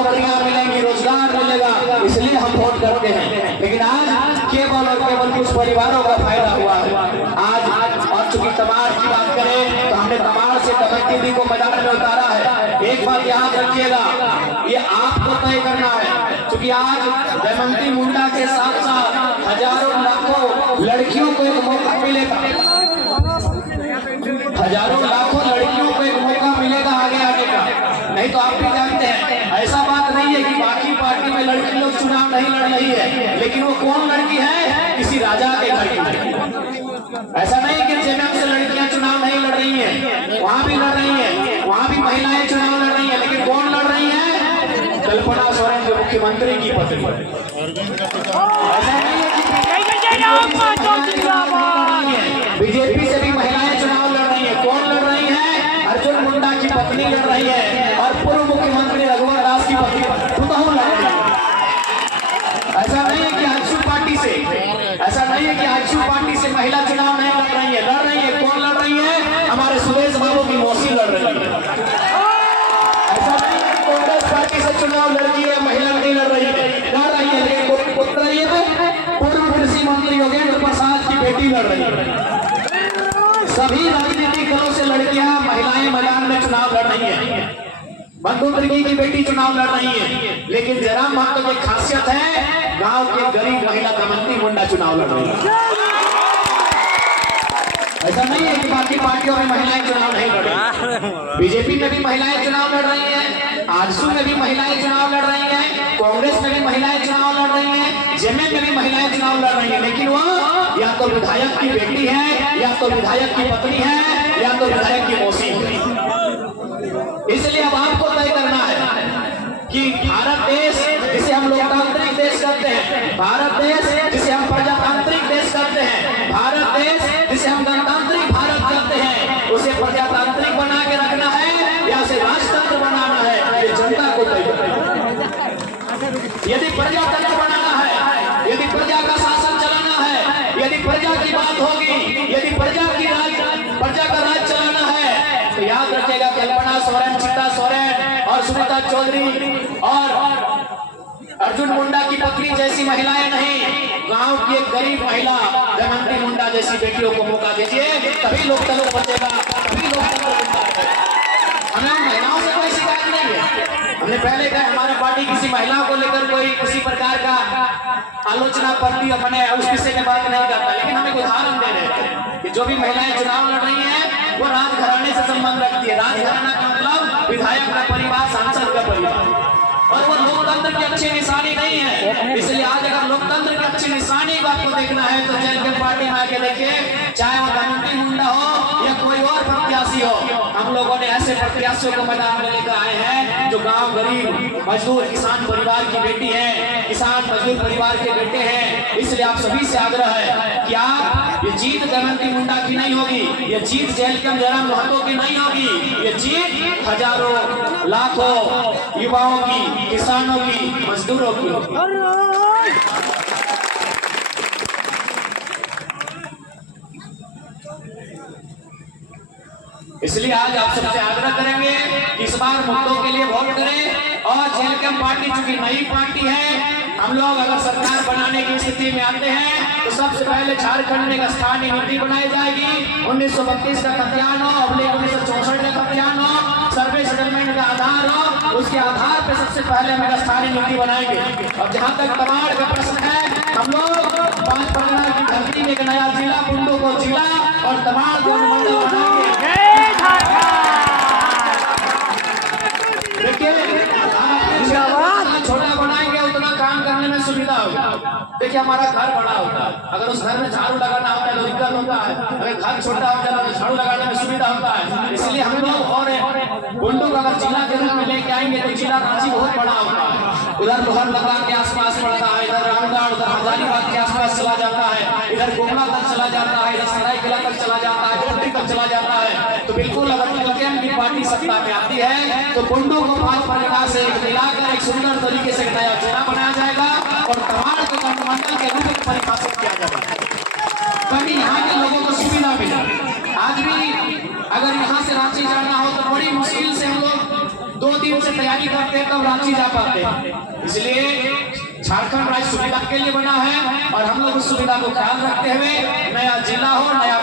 नौकरियां मिलेंगी, रोजगार मिलेगा, इसलिए हम वोट करते हैं। लेकिन आज केवल और केवल कुछ परिवारों का फायदा हुआ है। आज और चूंकि तमाड़ की बात करें तो हमने तमाड़ से दमन दीदी को मैदान में उतारा है। एक बात याद रखिएगा, ये आपको तय करना है, क्योंकि आज दमयंती मुंडा के साथ साथ हजारों लाखों लड़कियों को एक मौका मिलेगा, हजारों लाखों लड़कियों को एक मौका मिलेगा आगे आने का। नहीं तो आप भी जानते हैं, ऐसा बात नहीं है कि बाकी पार्टी में लड़की लोग चुनाव नहीं लड़ रही है, लेकिन वो कौन लड़की है? किसी राजा के घर की लड़की। ऐसा नहीं कि जेएमएम से लड़कियां चुनाव नहीं लड़ रही हैं, वहां भी लड़ रही हैं, वहां भी महिलाएं चुनाव लड़ रही हैं, लेकिन कौन लड़ रही है? कल्पना सोरेन जो मुख्यमंत्री की पत्नी। ऐसा नहीं है बीजेपी से भी महिलाएं चुनाव लड़ रही है। कौन लड़ रही है? अर्जुन मुंडा की पत्नी लड़ रही है और पूर्व मुख्यमंत्री रघुवर दास की पत्नी खुद लड़ रही है। ऐसा नहीं है कि आजसू पार्टी से, ऐसा नहीं है कि आजसू पार्टी से महिला चुनाव नहीं लड़ रही है, लड़ रही है। कौन लड़ रही है? हमारे सुदेश बाबू की मौसी लड़ रही है। ऐसा नहीं है कि कांग्रेस पार्टी से चुनाव लड़की है, महिला नहीं लड़ रही है, लड़ रही है, लेकिन पूर्व कृषि मंत्री योगेंद्र प्रसाद की बेटी लड़ रही है। सभी राजनीतिक दलों से लड़कियां, महिलाएं मैदान में चुनाव लड़ रही है। बंधु तिर्की की बेटी चुनाव लड़ रही है, लेकिन जयराम महतो की खासियत है, गांव के गरीब महिला दमयंती मुंडा चुनाव लड़ रही है। ऐसा नहीं है कि बाकी पार्टियों में महिलाएं चुनाव नहीं लड़ रही। बीजेपी में भी महिलाएं चुनाव लड़ रही हैं, आजसू में भी महिलाएं चुनाव लड़ रही हैं, कांग्रेस में भी महिलाएं चुनाव लड़ रही हैं, जेएमएम में भी महिलाएं चुनाव लड़ रही हैं, लेकिन वो या तो विधायक की बेटी है, या तो विधायक की पत्नी है, या तो विधायक की मौसी है। इसलिए अब आपको तय करना है कि भारत देश जिसे हम लोकतांत्रिक देश कहते हैं, भारत देश जिसे हम प्रजातांत्रिक देश कहते हैं, भारत देश जिसे हम गणतांत्रिक भारत कहते हैं, उसे प्रजातांत्रिक बना के रखना है या उसे राजतंत्र बनाना है, ये जनता को तय करना है। यदि प्रजातंत्र बनाना है, यदि प्रजा का शासन चलाना है, यदि प्रजा की बात होगी, यदि प्रजा का राज चलाना है, तो याद रखिएगा कल्पना सोरेन, चित्ता सोरेन और सुनीता चौधरी और अर्जुन मुंडा की पत्नी जैसी महिलाएं नहीं, गांव की एक गरीब महिला दमयंती मुंडा जैसी बेटियों को मौका दीजिए, तभी लोकतंत्र बचेगा, तभी लोकतंत्र जिंदा रहेगा। हमें महिलाओं से कोई शिकायत नहीं है। हमने पहले कहा हमारा पार्टी किसी महिला को लेकर कोई किसी प्रकार का आलोचना करती अपने उस विषय में बात नहीं करता, लेकिन हम एक उदाहरण दे रहे हैं कि जो भी महिलाएं चुनाव लड़ रही हैं वो राजघराने से संबंध रखती है। राजघराना का मतलब विधायक का परिवार, सांसद का परिवार, और वो लोकतंत्र की अच्छी निशानी नहीं है। इसलिए आज अगर लोकतंत्र की अच्छी निशानी को आपको देखना है तो जेएलके पार्टी में आके देखिए, चाहे वो दमयंती मुंडा हो या कोई और प्रत्याशी हो, हम लोगों ने ऐसे प्रत्याशियों को मैदान में लेकर आए हैं जो गांव गरीब मजदूर किसान परिवार की बेटी है, किसान मजदूर परिवार के बेटे हैं। इसलिए आप सभी से आग्रह है कि आप, ये जीत दमयंती मुंडा की नहीं होगी, ये जीत जेएलके जयराम महतो की नहीं होगी, ये जीत हजारों लाखों युवाओं की, किसानों की, मजदूरों की। इसलिए आज आप सबसे आग्रह करेंगे कि इस बार मुद्दों के लिए वोट करें। और जेएलके पार्टी चूंकि नई पार्टी है, हम लोग अगर सरकार बनाने की स्थिति में आते हैं तो सबसे पहले झारखंड में एक स्थानीय नीति बनाई जाएगी। 1932 का खतियान हो, 1964 का खतियान हो, सर्वे सेटलमेंट का आधार हो, उसके आधार पर सबसे पहले हम एक स्थानीय नीति बनाएंगे। और जहाँ तक तमाड़ का प्रश्न है, हम लोग 5 परगना की धरती में एक नया जिला, बुंडू को जिला और तमाड़ को अनुमंडल बनाएंगे। देखिए छोटा बनाएंगे उतना काम करने में सुविधा होगा। देखिए हमारा घर बड़ा होता है, अगर उस घर में झाड़ू लगाना होता है तो दिक्कत होता है, अगर घर छोटा हो जाता है तो झाड़ू लगाने में सुविधा होता है। इसलिए हम लोग और बुंडू का अगर जिला के रूप में लेके आएंगे तो जिला रांची बहुत बड़ा होता है, उधर लोहरदगा के आसपास पड़ता है, इधर रामगढ़, उधर हजारीबाग के आसपास चला जाता है, इधर गोमला तक चला जाता है, इधर सरायकेला तक चला जाता है, कोटी तक चला जाता है। तो बिल्कुल अगर जेएलके की पार्टी सत्ता में आती है तो बुंडू को 5 परगना से मिलाकर एक सुंदर तरीके से नया जिला बनाया जाएगा और तमाड़ को मंडल के रूप में परिभाषित किया जाएगा, ताकि यहाँ के लोगों को सुविधा मिले। आज भी अगर यहाँ से रांची जाना हो तो बड़ी मुश्किल से हम लोग 2 2 दिन से तैयारी करते हैं तब रांची जा पाते हैं। इसलिए झारखंड राज्य सुविधा के लिए बना है और हम लोग उस सुविधा को ख्याल रखते हुए नया जिला हो, नया